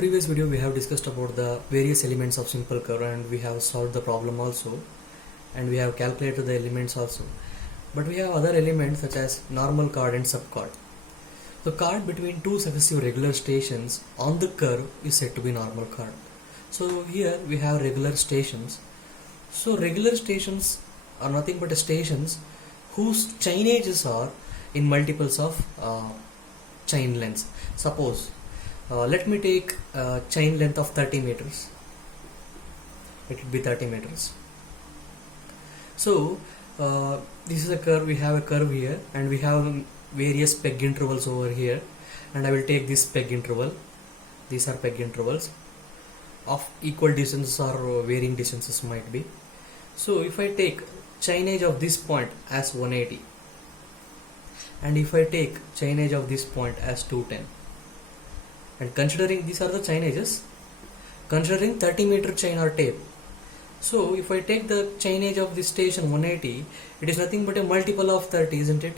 previous video we have discussed about the various elements of simple curve and we have solved the problem also, and we have calculated the elements also. But we have other elements such as normal chord and subchord. The chord between two successive regular stations on the curve is said to be normal chord. So here we have regular stations. So regular stations are nothing but stations whose chainages are in multiples of chain lengths. Suppose let me take a chain length of 30 meters. It will be 30 meters. So this is a curve. We have a curve here and we have various peg intervals over here, and I will take this peg interval. These are peg intervals of equal distances or varying distances might be. So if I take chainage of this point as 180 and if I take chainage of this point as 210, and considering these are the chainages, considering 30 meter chain or tape, so if I take the chainage of this station 180, it is nothing but a multiple of 30, isn't it?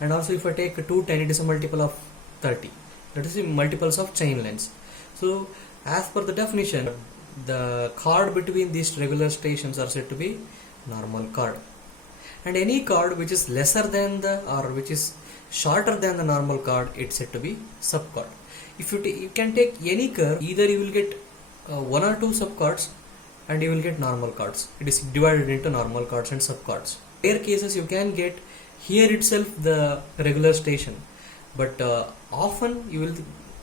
And also if I take 210, it is a multiple of 30. That is the multiples of chain lengths. So as per the definition, the chord between these regular stations are said to be normal chord. And any chord which is lesser than the or which is shorter than the normal chord, it's said to be subchord. If you can take any curve, either you will get one or two subchords and you will get normal chords. It is divided into normal chords and subchords. Rare cases you can get here itself the regular station, but often you will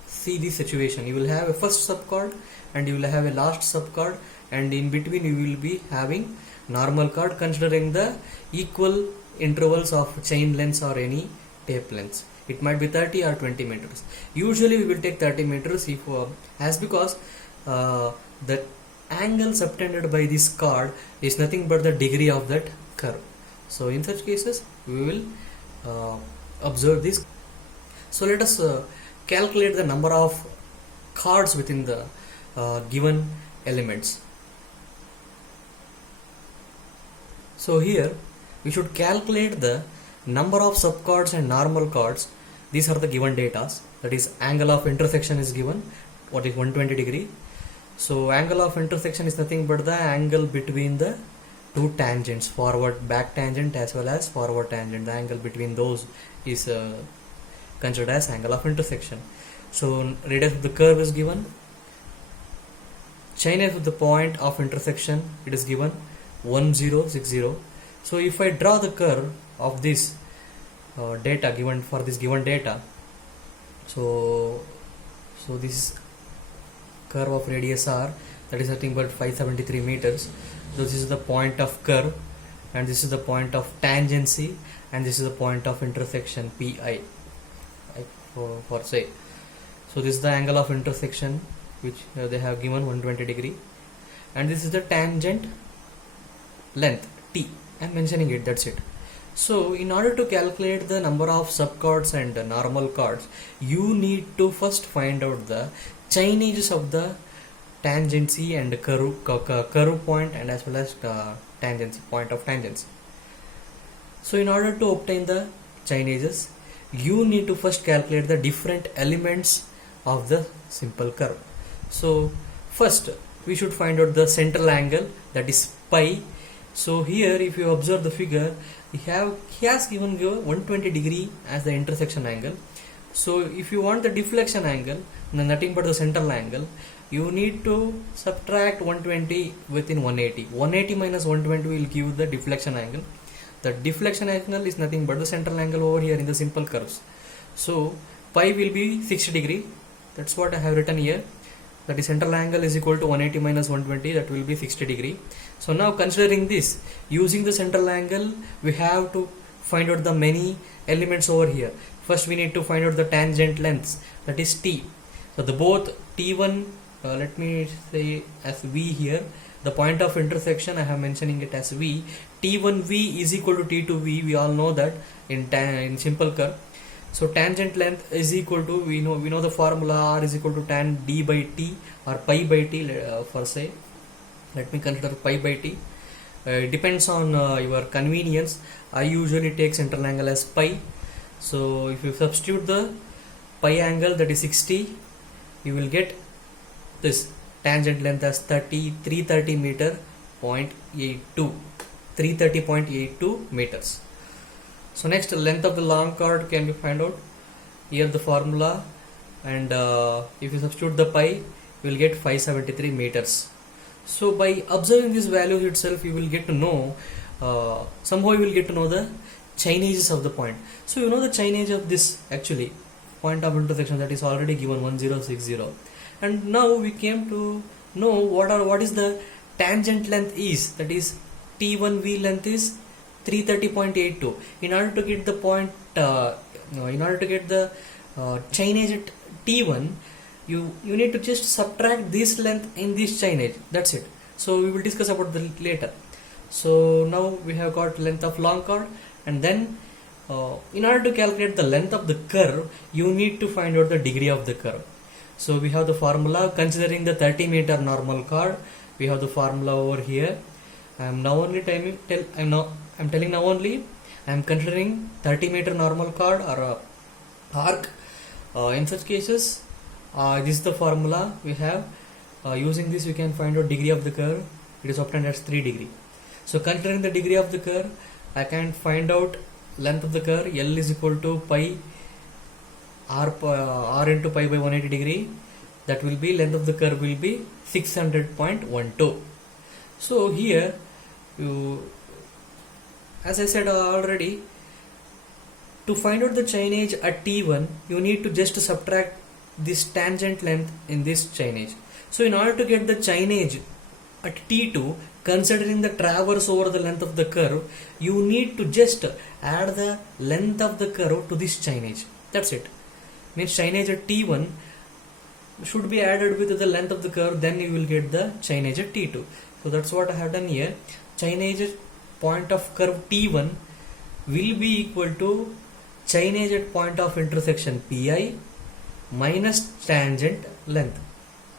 see this situation. You will have a first subchord and you will have a last subchord, and in between you will be having normal chord considering the equal intervals of chain lengths or any tape lengths. It might be 30 or 20 meters. Usually we will take 30 meters if as because the angle subtended by this chord is nothing but the degree of that curve. So in such cases we will observe this. So let us calculate the number of chords within the given elements. So here we should calculate the number of subchords and normal chords. These are the given data. That is, angle of intersection is given, what is 120 degree. So angle of intersection is nothing but the angle between the two tangents, forward back tangent as well as forward tangent. The angle between those is considered as angle of intersection. So radius of the curve is given, chainage of the point of intersection, it is given 1060. So if I draw the curve of this data given for this given data, so this is curve of radius r, that is nothing but 573 meters. So this is the point of curve, and this is the point of tangency, and this is the point of intersection pi for say. So this is the angle of intersection which they have given 120 degree, and this is the tangent length t. I am mentioning it, that's it. So in order to calculate the number of subchords and normal chords, you need to first find out the chainages of the tangency and curve point, and as well as tangency, point of tangency. So in order to obtain the chainages, you need to first calculate the different elements of the simple curve. So first we should find out the central angle, that is pi. So here if you observe the figure, he has given you 120 degree as the intersection angle. So if you want the deflection angle, nothing but the central angle, you need to subtract 120 within 180. 180 minus 120 will give you the deflection angle. The deflection angle is nothing but the central angle over here in the simple curves. So pi will be 60 degree. That's what I have written here. That is, central angle is equal to 180 minus 120, that will be 60 degree. So now considering this, using the central angle, we have to find out the many elements over here. First we need to find out the tangent lengths, that is t. So the both t1, let me say as v here, the point of intersection I have mentioning it as v. t1v is equal to t2v, we all know that in simple curve. So tangent length is equal to, we know the formula, r is equal to tan d by t or pi by t for say. Let me consider pi by t. It depends on your convenience. I usually take central angle as pi. So if you substitute the pi angle, that is 60, you will get this tangent length as 330 meter 0.82, 330.82 meters. So next, length of the long chord can be found out. Here the formula, and if you substitute the pi, you will get 573 meters. So by observing these values itself, you will get to know, somehow you will get to know the chainages of the point. So you know the chainage of this actually point of intersection, that is already given 1060, and now we came to know what is the tangent length is, that is T1V length is 330.82. In order to get the point, in order to get the chainage at T1, you need to just subtract this length in this chainage, that's it. So we will discuss about the later. So now we have got length of long chord, and then in order to calculate the length of the curve, you need to find out the degree of the curve. So we have the formula considering the 30 meter normal chord. We have the formula over here. I am considering 30 meter normal chord or arc. In such cases, this is the formula we have. Using this, we can find out degree of the curve. It is obtained as 3 degree. So considering the degree of the curve, I can find out length of the curve. L is equal to pi r into pi by 180 degree. That will be, length of the curve will be 600.12. So here, as I said already, to find out the chainage at T1, you need to just subtract this tangent length in this chainage. So in order to get the chainage at T2, considering the traverse over the length of the curve, you need to just add the length of the curve to this chainage. That's it. Means chainage at T1 should be added with the length of the curve, then you will get the chainage at T2. So that's what I have done here. Chainage at point of curve T1 will be equal to chainage at point of intersection Pi minus tangent length.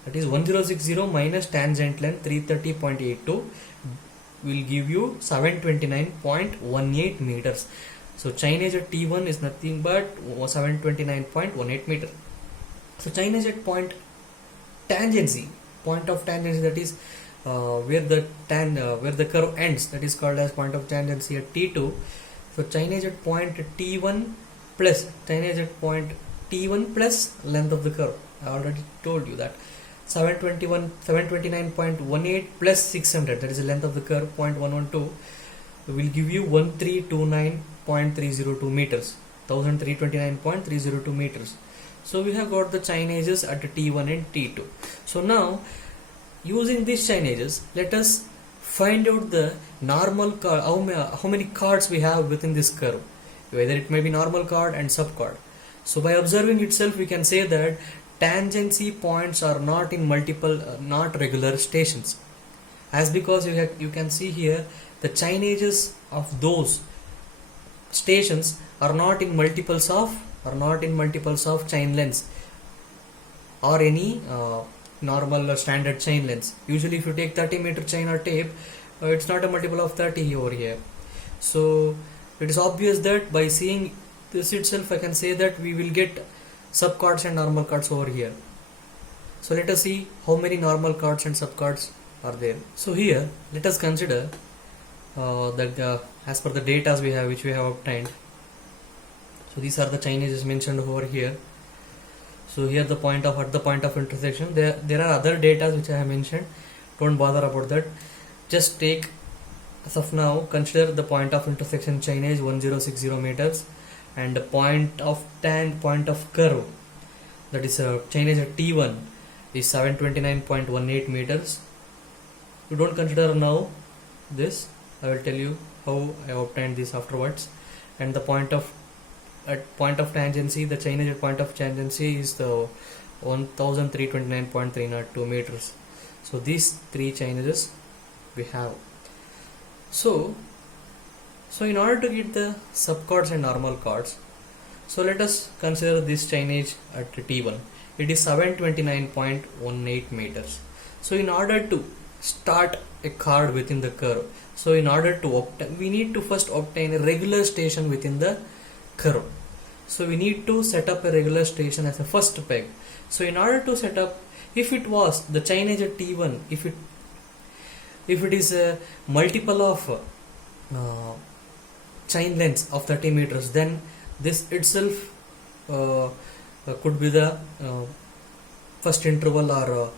That is 1060 minus tangent length 330.82 will give you 729.18 meters. So chainage at T1 is nothing but 729.18 meter. So chainage at point tangency, point of tangency, that is where the curve ends, that is called as point of tangency at T2. So chainage at point T1 plus chainage at point T1 plus length of the curve. I already told you that 729.18 plus 600, that is the length of the curve 0.112, will give you 1329.302 meters, 1329.302 meters. So we have got the chainages at T1 and T2. So now, using these chainages, let us find out the normal chord, how many chords we have within this curve, whether it may be normal chord and subchord. So by observing itself, we can say that tangency points are not in multiple, not regular stations, as because you can see here the chainages of those stations are not in multiples of chain lengths or any normal standard chain lengths. Usually if you take 30 meter chain or tape, it's not a multiple of 30 over here. So it is obvious that by seeing this itself, I can say that we will get subchords and normal chords over here. So let us see how many normal chords and subchords are there. So here let us consider that as per the data we have, which we have obtained. So these are the chainages mentioned over here. So here at the point of intersection, there are other data which I have mentioned. Don't bother about that. Just take, as of now, consider the point of intersection chainage 1060 meters, and the point of curve, that is chainage at T1 is 729.18 meters. You don't consider now this. I will tell you how I obtained this afterwards. And the point of tangency, the chainage at point of tangency is the 1329.302 meters. So these three chainages we have. So in order to get the subchords and normal chords, so let us consider this chainage at T1. It is 729.18 meters. So in order to start a chord within the curve, so in order to obtain, we need to first obtain a regular station within the curve. So we need to set up a regular station as a first peg. So in order to set up If it was the chainage at T1, if it is a multiple of chain lengths of 30 meters, then this itself could be the first interval or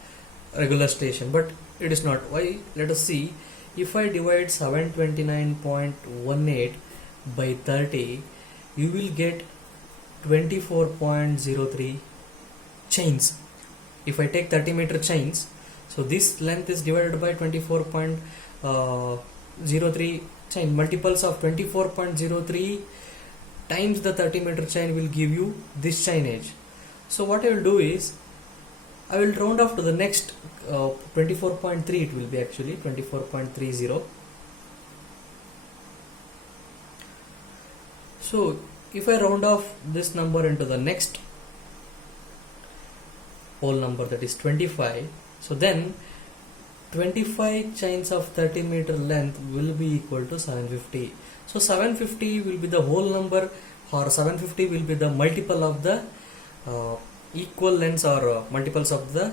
regular station, but it is not. Why? Let us see. If I divide 729.18 by 30, you will get 24.03 chains. If I take 30 meter chains, so this length is divided by 24.03 chain. Multiples of 24.03 times the 30 meter chain will give you this chainage. So what I will do is, I will round off to the next 24.3. It will be actually 24.30. So if I round off this number into the next whole number, that is 25, so then 25 chains of 30 meter length will be equal to 750. So 750 will be the whole number, or 750 will be the multiple of the equal lengths or multiples of the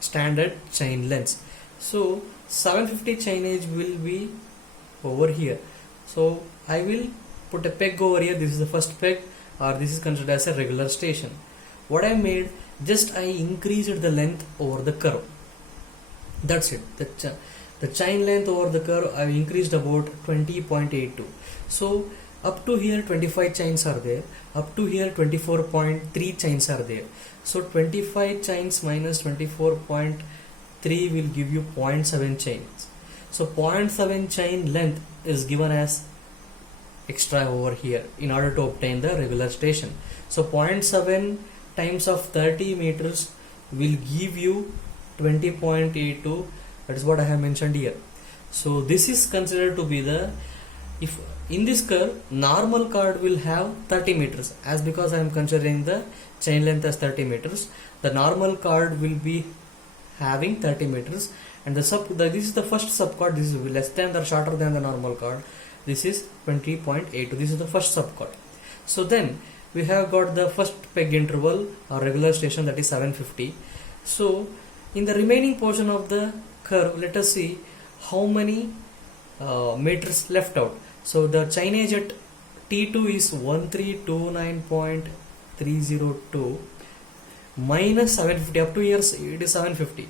standard chain lengths. So 750 chainage will be over here. So I will put a peg over here. This is the first peg, or this is considered as a regular station. What I made, just I increased the length over the curve. That's it. The chain length over the curve I increased about 20.82. So up to here 25 chains are there, up to here 24.3 chains are there. So 25 chains minus 24.3 will give you 0.7 chains. So 0.7 chain length is given as extra over here in order to obtain the regular station. So 0.7 times of 30 meters will give you 20.82. That is what I have mentioned here. So this is considered to be the, if in this curve normal cord will have 30 meters, as because I am considering the chain length as 30 meters, the normal cord will be having 30 meters, and this is the first subcord. This is less than or shorter than the normal cord. This is 20.82. This is the first subcord. So then we have got the first peg interval or regular station, that is 750. So in the remaining portion of the curve, let us see how many meters left out. So the chainage at T2 is 1329.302 minus 750. Up to here it is 750.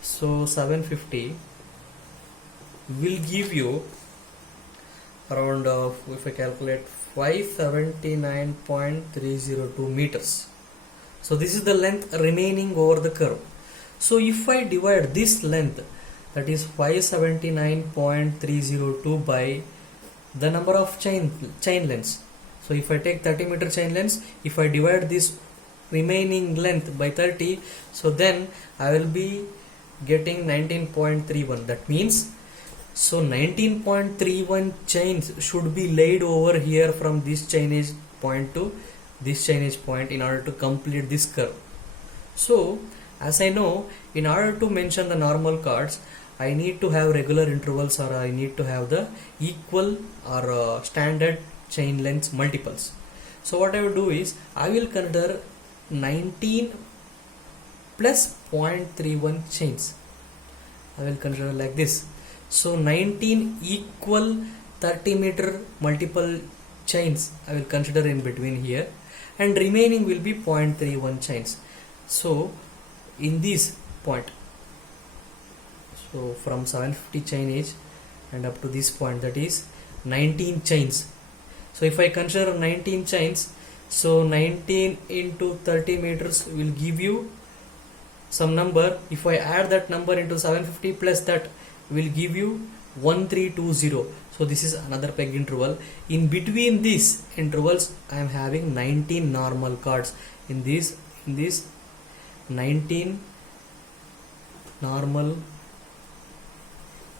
So 750 will give you around, if I calculate, 579.302 meters. So this is the length remaining over the curve. So if I divide this length, that is 579.302 by the number of chain lengths. So if I take 30 meter chain lengths, if I divide this remaining length by 30, so then I will be getting 19.31. That means, so 19.31 chains should be laid over here from this chainage point to this chainage point in order to complete this curve. So as I know, in order to mention the normal cords, I need to have regular intervals, or I need to have the equal or standard chain lengths multiples. So what I will do is, I will consider 19 plus 0.31 chains. I will consider like this. So 19 equal 30 meter multiple chains I will consider in between here, and remaining will be 0.31 chains. So in this point, so from 750 chainage and up to this point, that is 19 chains. So if I consider 19 chains, so 19 into 30 meters will give you some number. If I add that number into 750 plus that will give you 1320. So this is another peg interval. In between these intervals, I am having 19 normal cords. In this 19 normal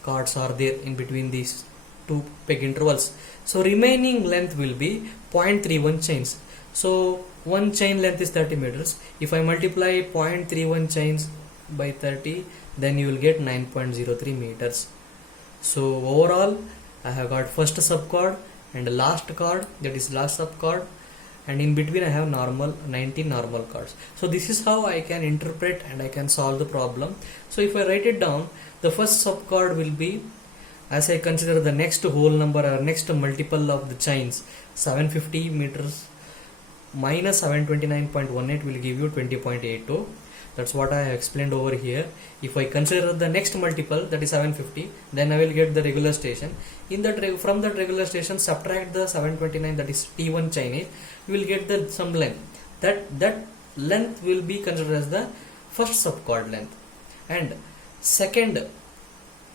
cords are there in between these two peg intervals. So remaining length will be 0.31 chains. So one chain length is 30 meters. If I multiply 0.31 chains by 30, then you will get 9.03 meters. So overall, I have got first subcord and last chord, that is last subcord, and in between I have 19 normal chords. So this is how I can interpret and I can solve the problem. So if I write it down, the first subchord will be, as I consider the next whole number or next multiple of the chains, 750 meters minus 729.18 will give you 20.82. That's what I have explained over here. If I consider the next multiple, that is 750, then I will get the regular station. In that, from that regular station, subtract the 729, that is T1 Chinese, you will get the some length. That length will be considered as the first subchord length, and second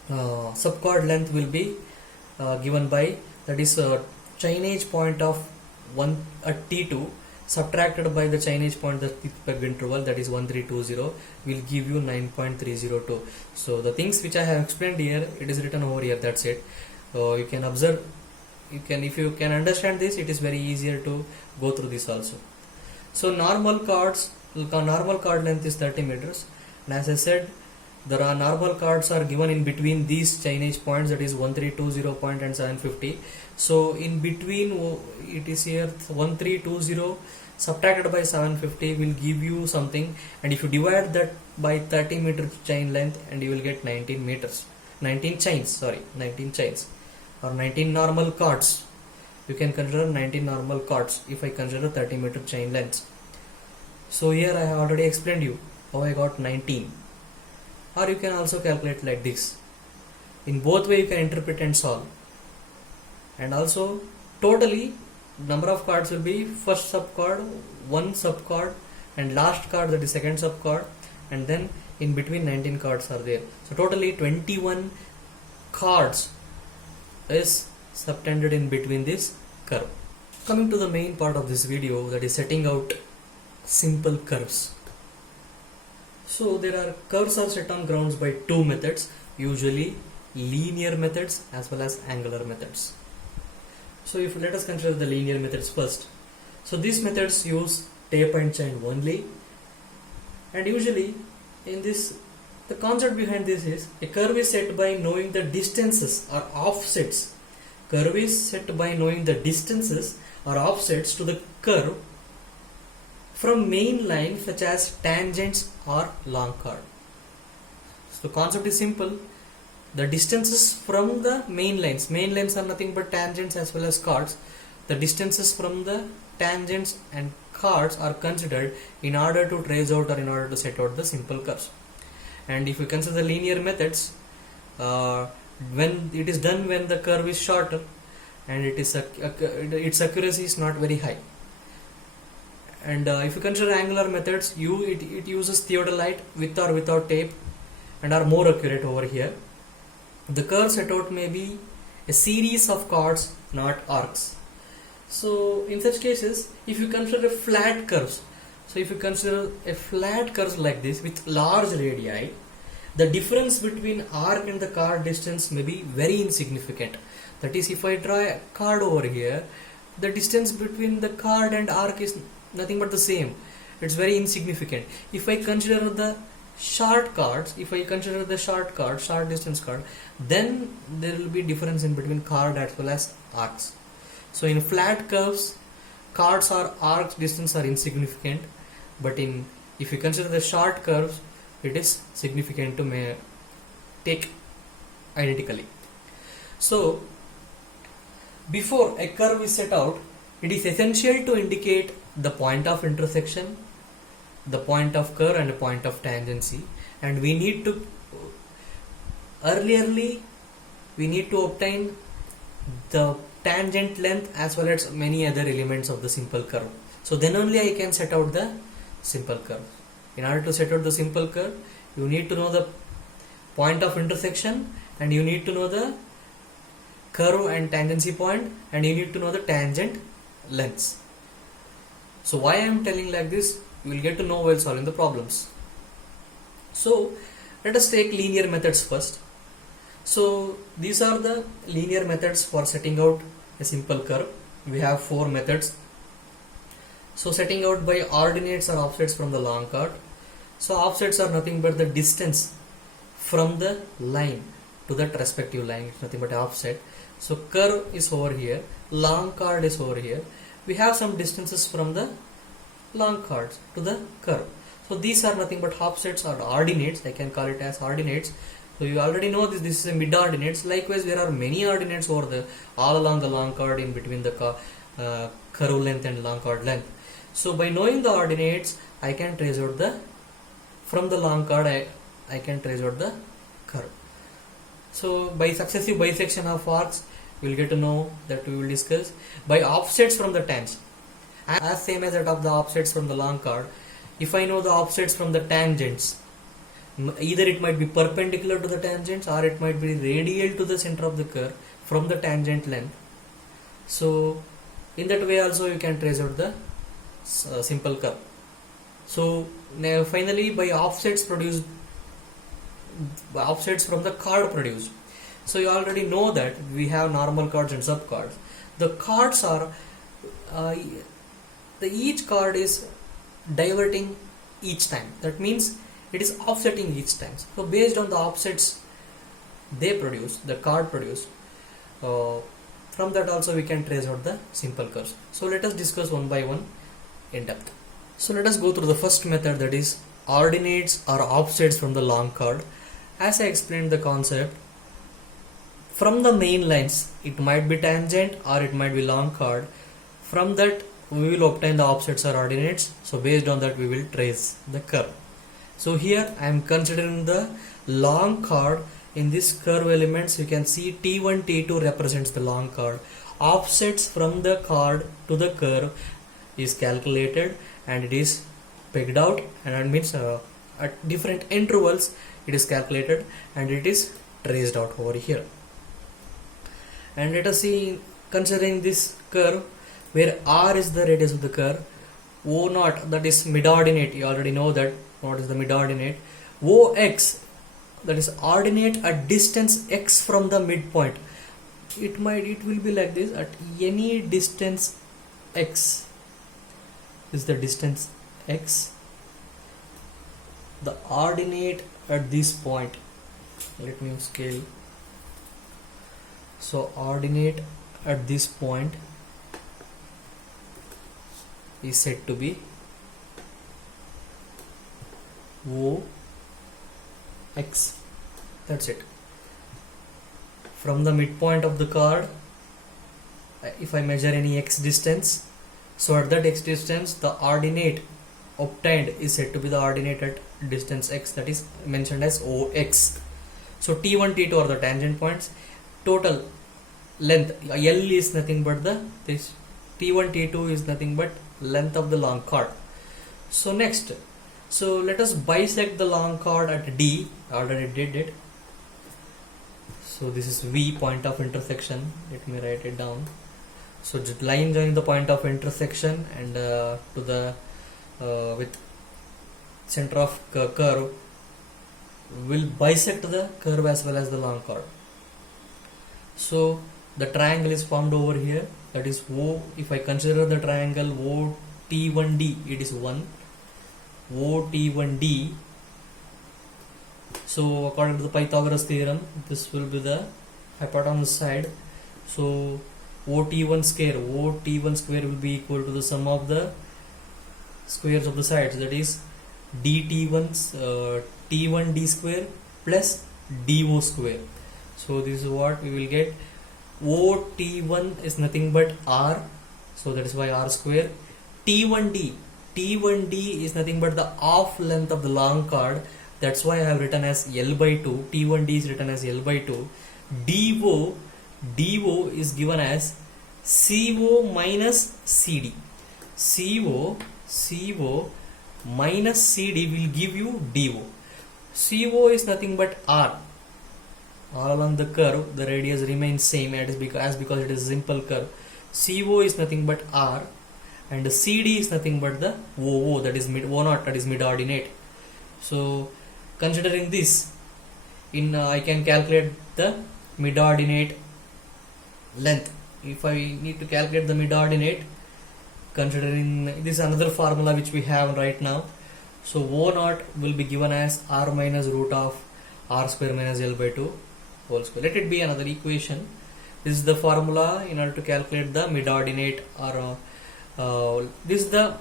subchord length will be given by, that is Chinese point of one T2 subtracted by the Chinese point, the peg interval, that is 1320, will give you 9.302. So the things which I have explained here, it is written over here. That's it. You can observe. If you can understand this, it is very easier to go through this also. So normal chord length is 30 meters, and as I said, there are normal chords are given in between these Chinese points, that is 1320 point and 750. So in between, it is here 1320 subtracted by 750 will give you something, and if you divide that by 30 meter chain length, and you will get 19 chains or 19 normal chords. You can consider 19 normal chords if I consider 30 meter chain lengths. So here I have already explained you how I got 19. Or you can also calculate like this. In both way you can interpret and solve. And also totally number of chords will be first subchord, one subchord, and last chord, that is second subchord, and then in between 19 chords are there. So totally 21 chords is subtended in between this curve. Coming to the main part of this video, that is setting out simple curves. So there are curves are set on grounds by two methods, usually linear methods as well as angular methods. So if let us consider the linear methods first. So these methods use tape and chain only, and usually in this, the concept behind this is a curve is set by knowing the distances or offsets. Curve is set by knowing the distances or offsets to the curve from main line, such as tangents or long chord. So the concept is simple. The distances from the main lines are nothing but tangents as well as chords. The distances from the tangents and chords are considered in order to trace out or in order to set out the simple curves. And if we consider the linear methods, when it is done when the curve is shorter and its accuracy is not very high. And if you consider angular methods, it uses theodolite with or without tape and are more accurate over here. The curve set out may be a series of chords, not arcs. So in such cases, if you consider flat curves, like this with large radii, the difference between arc and the chord distance may be very insignificant. That is, if I draw a chord over here, the distance between the chord and arc is nothing but the same. It's very insignificant. If I consider the short chords, short distance chord, then there will be difference in between chord as well as arcs. So in flat curves, chords or arcs distance are insignificant, but if you consider the short curves, it is significant to take identically. So before a curve is set out, it is essential to indicate the point of intersection, the point of curve and the point of tangency, and we need to obtain the tangent length as well as many other elements of the simple curve. So then only I can set out the simple curve. In order to set out the simple curve, you need to know the point of intersection, and you need to know the curve and tangency point, and you need to know the tangent lengths. So why I am telling like this, you will get to know while solving the problems. So let us take linear methods first. So these are the linear methods for setting out a simple curve. We have four methods. So setting out by ordinates or offsets from the long chord. So offsets are nothing but the distance from the line to that respective line. It's nothing but offset. So curve is over here, long chord is over here, we have some distances from the long chords to the curve. So these are nothing but offsets or ordinates. I can call it as ordinates. So you already know this. This is a mid ordinates. Likewise, there are many ordinates over the all along the long chord in between the curve length and long chord length. So by knowing the ordinates, I can trace out the from the long chord. I can trace out the curve. So by successive bisection of arcs, we will get to know that we will discuss. By offsets from the tangent, as same as that of the offsets from the long chord. If I know the offsets from the tangents, either it might be perpendicular to the tangents or it might be radial to the center of the curve from the tangent length. So in that way also you can trace out the simple curve. So now finally, by offsets produced, offsets from the chord produced. So you already know that we have normal chords and subchords. The chords are each chord is diverting each time. That means it is offsetting each time. So based on the offsets they produce, the chord produced, from that also we can trace out the simple curves. So let us discuss one by one in depth. So let us go through the first method, that is ordinates or offsets from the long chord. As I explained the concept, from the main lines it might be tangent or it might be long chord. From that we will obtain the offsets or ordinates. So based on that we will trace the curve. So here I am considering the long chord. In this curve elements you can see T1, T2 represents the long chord. Offsets from the chord to the curve is calculated and it is pegged out, and that means at different intervals it is calculated and it is traced out over here. And let us see, considering this curve where R is the radius of the curve, O0, that is mid-ordinate, you already know that what is the mid-ordinate. OX, that is ordinate at distance x from the midpoint. It will be like this: at any distance x, is the distance x, the ordinate at this point, let me scale. So ordinate at this point is said to be OX. That's it. From the midpoint of the chord, if I measure any x distance, so at that x distance the ordinate obtained is said to be the ordinate at distance x, that is mentioned as OX. So T1, T2 are the tangent points. Total length L is nothing but this T1, T2 is nothing but length of the long chord. So next, so let us bisect the long chord at D. Already did it. So this is V, point of intersection. Let me write it down. So just line joining the point of intersection and to the with center of curve will bisect the curve as well as the long chord. So the triangle is formed over here, that is O. If I consider the triangle OT1D, it is 1 OT1D. So according to the Pythagoras theorem, this will be the hypotenuse side. So OT1 square will be equal to the sum of the squares of the sides, that is T1D square plus DO square. So this is what we will get. OT1 is nothing but R, so that is why R square. T1D is nothing but the half length of the long chord, that's why I have written as L by 2. T1D is written as L by 2. DO is given as CO minus CD. CO minus CD will give you DO. CO is nothing but R. All along the curve the radius remains same because it is a simple curve. CO is nothing but R and CD is nothing but the OO, that is O0, that is mid ordinate. So considering this, I can calculate the mid ordinate length. If I need to calculate the mid ordinate, considering this is another formula which we have right now. So O0 will be given as R minus root of R square minus L by 2 whole square. Let it be another equation. This is the formula in order to calculate the mid ordinate or This is the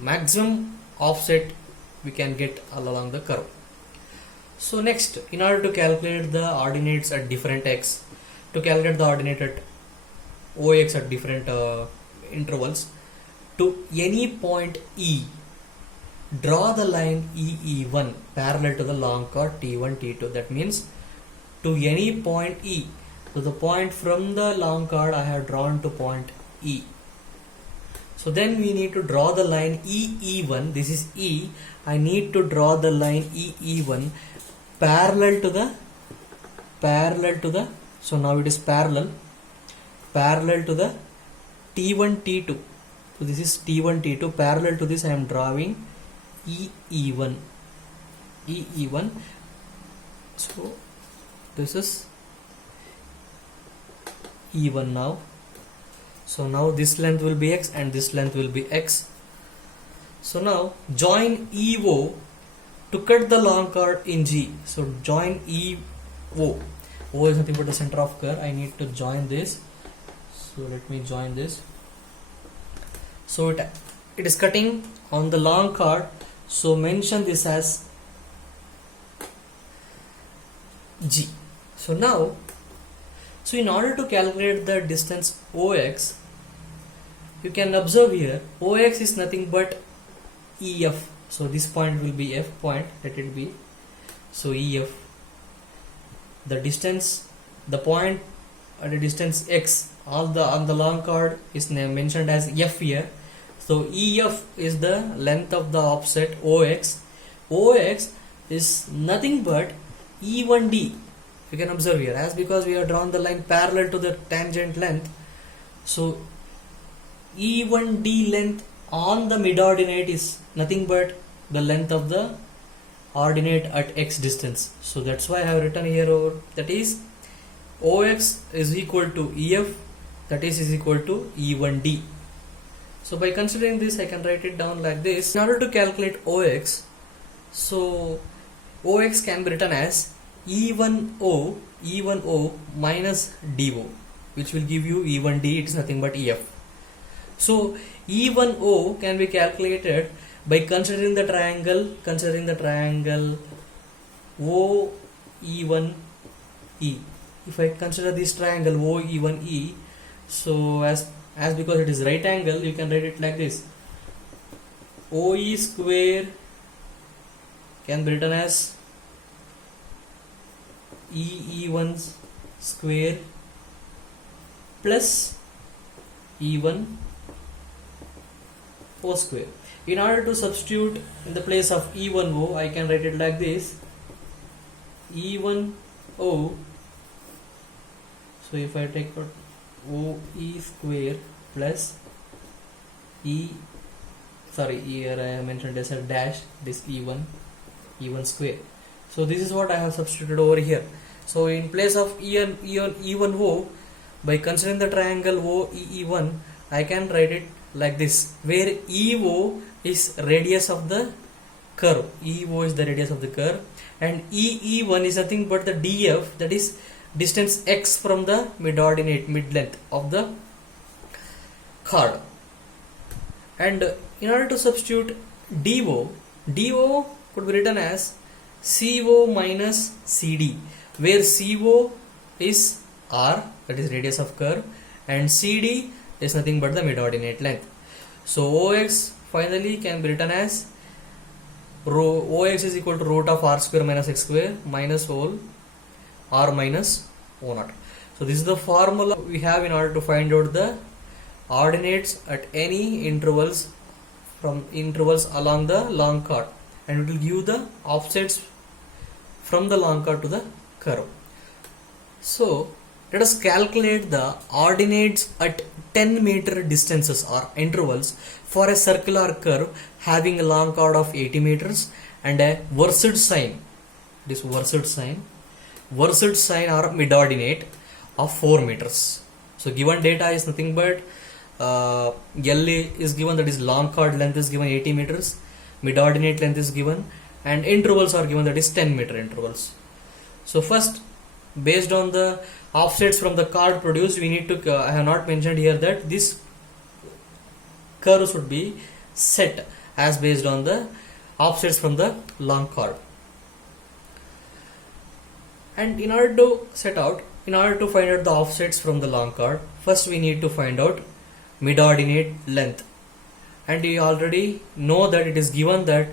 maximum offset we can get all along the curve. So next, in order to calculate the ordinates at different x, to calculate the ordinate at OX at different intervals, to any point E, draw the line EE1 parallel to the long chord T1, T2. That means to any point E. So the point from the long chord I have drawn to point E. So then we need to draw the line EE1. This is E. I need to draw the line EE1 parallel to the so now it is parallel to the T1, T2. So this is T1, T2. Parallel to this I am drawing EE1. So this is E1 now. So now this length will be x and this length will be x. So now join EO to cut the long chord in G. So join EO. O is nothing but the center of curve. I need to join this. So let me join this. So it is cutting on the long chord. So mention this as G. So now, so in order to calculate the distance OX, you can observe here OX is nothing but EF. So this point will be F point, let it be. So EF, the distance, the point at a distance X on the long chord is mentioned as F here. So EF is the length of the offset OX. OX is nothing but E1D. You can observe here, as because we have drawn the line parallel to the tangent length. So E1D length on the mid ordinate is nothing but the length of the ordinate at x distance. So that's why I have written here over, that is OX is equal to EF, that is equal to E1D. So by considering this, I can write it down like this. In order to calculate OX, so OX can be written as E1O minus DO, which will give you E1D. It is nothing but EF. So E1O can be calculated by considering the triangle OE1E. If I consider this triangle OE1E, so as because it is right angle, you can write it like this: OE square can be written as EE1 square plus E1 O square. In order to substitute in the place of E1O, I can write it like this: E1O. So if I take out OE square plus here I have mentioned as a dash, this E1 square. So this is what I have substituted over here. So in place of E1O, by considering the triangle OEE1, I can write it like this, where EO is radius of the curve. EO is the radius of the curve, and EE1 is nothing but the DF, that is distance x from the mid length of the chord. And in order to substitute DO could be written as CO minus CD, where CO is R, that is radius of curve, and CD is nothing but the mid ordinate length. So OX finally can be written as OX is equal to root of R square minus X square minus whole R minus O0. So this is the formula we have in order to find out the ordinates at any intervals along the long chord, and it will give the offsets from the long chord to the curve. So let us calculate the ordinates at 10 meter distances or intervals for a circular curve having a long chord of 80 meters and a versed sign. This versed sign or mid ordinate of 4 meters. So given data is nothing but L is given, that is long chord length is given 80 meters, mid ordinate length is given, and intervals are given, that is 10 meter intervals. So first, based on the offsets from the chord produced, we need to I have not mentioned here that this curve should be set as based on the offsets from the long chord. And in order to find out the offsets from the long chord, first we need to find out mid-ordinate length, and you already know that it is given that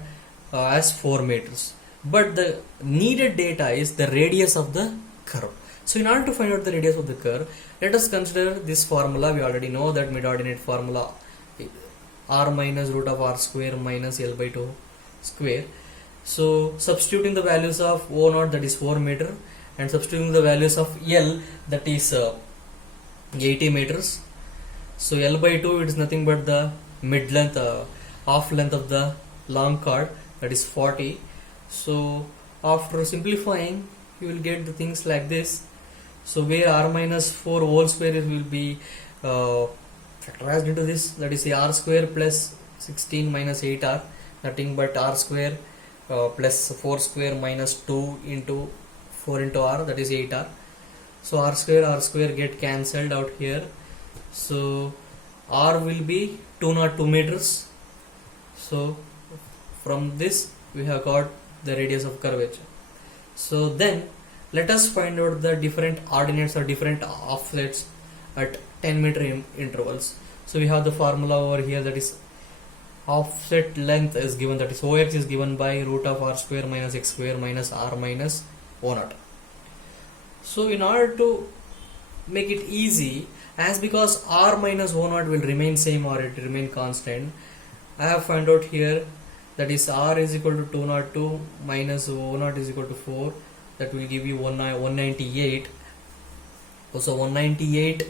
as 4 meters, but the needed data is the radius of the curve. So in order to find out the radius of the curve, let us consider this formula. We already know that mid-ordinate formula, r minus root of r square minus L by 2 square. So substituting the values of O0, that is 4 meter, and substituting the values of L, that is 80 meters. So L by 2, it is nothing but the mid length, half length of the long chord, that is 40. So after simplifying, you will get the things like this. So where r minus 4 whole square will be factorized into this, that is r square plus 16 minus 8r, nothing but r square plus 4 square minus 2 into 4 into r, that is 8r. So r square get cancelled out here. So r will be 202 meters. So from this we have got the radius of curvature. So then let us find out the different ordinates or different offsets at 10 meter intervals. So we have the formula over here, that is offset length is given, that is OX is given by root of r square minus x square minus r minus O0. So in order to make it easy, as because r minus O0 will remain same or it remain constant, I have found out here, that is r is equal to 202 minus O0 is equal to 4, that will give you 198. So 198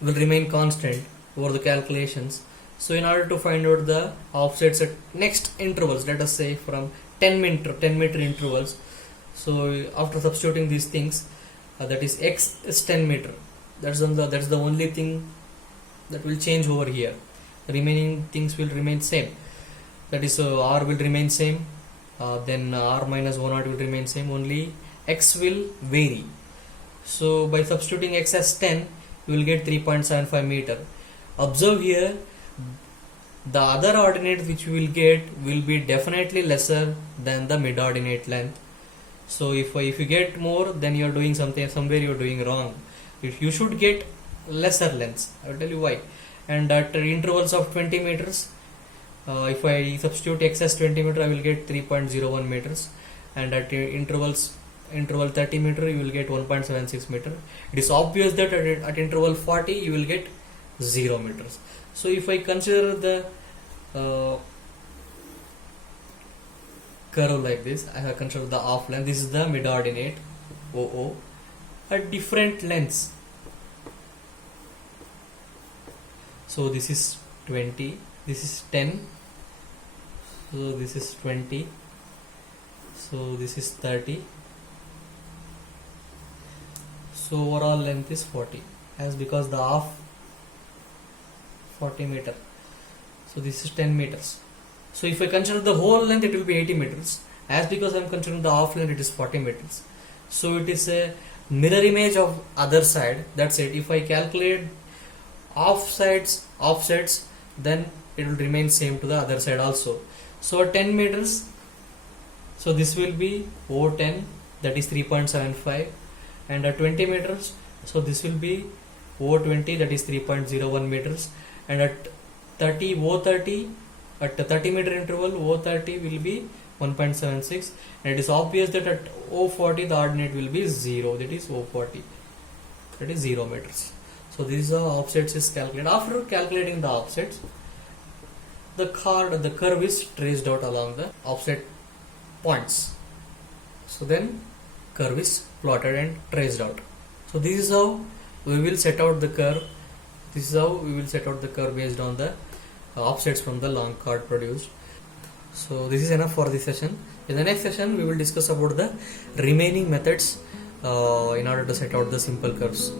will remain constant over the calculations. So in order to find out the offsets at next intervals, let us say from 10 meter intervals, so after substituting these things, that is x is 10 meter, that's the only thing that will change over here. The remaining things will remain same, that is r will remain same, then r minus 1 will remain same, only x will vary. So by substituting x as 10, you will get 3.75 meter. Observe here, the other ordinate which you will get will be definitely lesser than the mid-ordinate length. So if you get more, then you are doing somewhere you are doing wrong. If you should get lesser lengths, I will tell you why. And at intervals of 20 meters, if I substitute x as 20 meter, I will get 3.01 meters, and at interval 30 meter, you will get 1.76 meter. It is obvious that at interval 40, you will get 0 meters. So if I consider the curve like this, I have considered the off length. This is the mid-ordinate OO at different lengths. So this is 20, this is 10, so this is 20, so this is 30. So overall length is 40, as because the half 40 meter. So this is 10 meters. So if I consider the whole length, it will be 80 meters. As because I am considering the half length, it is 40 meters. So it is a mirror image of other side. That's it. If I calculate offsets, then it will remain same to the other side also. So at 10 meters, so this will be O10, that is 3.75, and at 20 meters, so this will be O20, that is 3.01 meters, and at 30 O30, at the 30 meter interval, O30 will be 1.76, and it is obvious that at O40 the ordinate will be 0, that is O40, that is 0 meters. So these are offsets is calculated. After calculating the offsets, the curve is traced out along the offset points. So then curve is plotted and traced out. So this is how we will set out the curve. This is how we will set out the curve based on the offsets from the long chord produced. So this is enough for this session. In the next session, we will discuss about the remaining methods in order to set out the simple curves.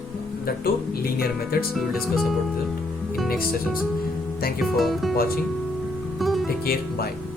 That too, linear methods. We will discuss about that in next sessions. Thank you for watching. Take care. Bye.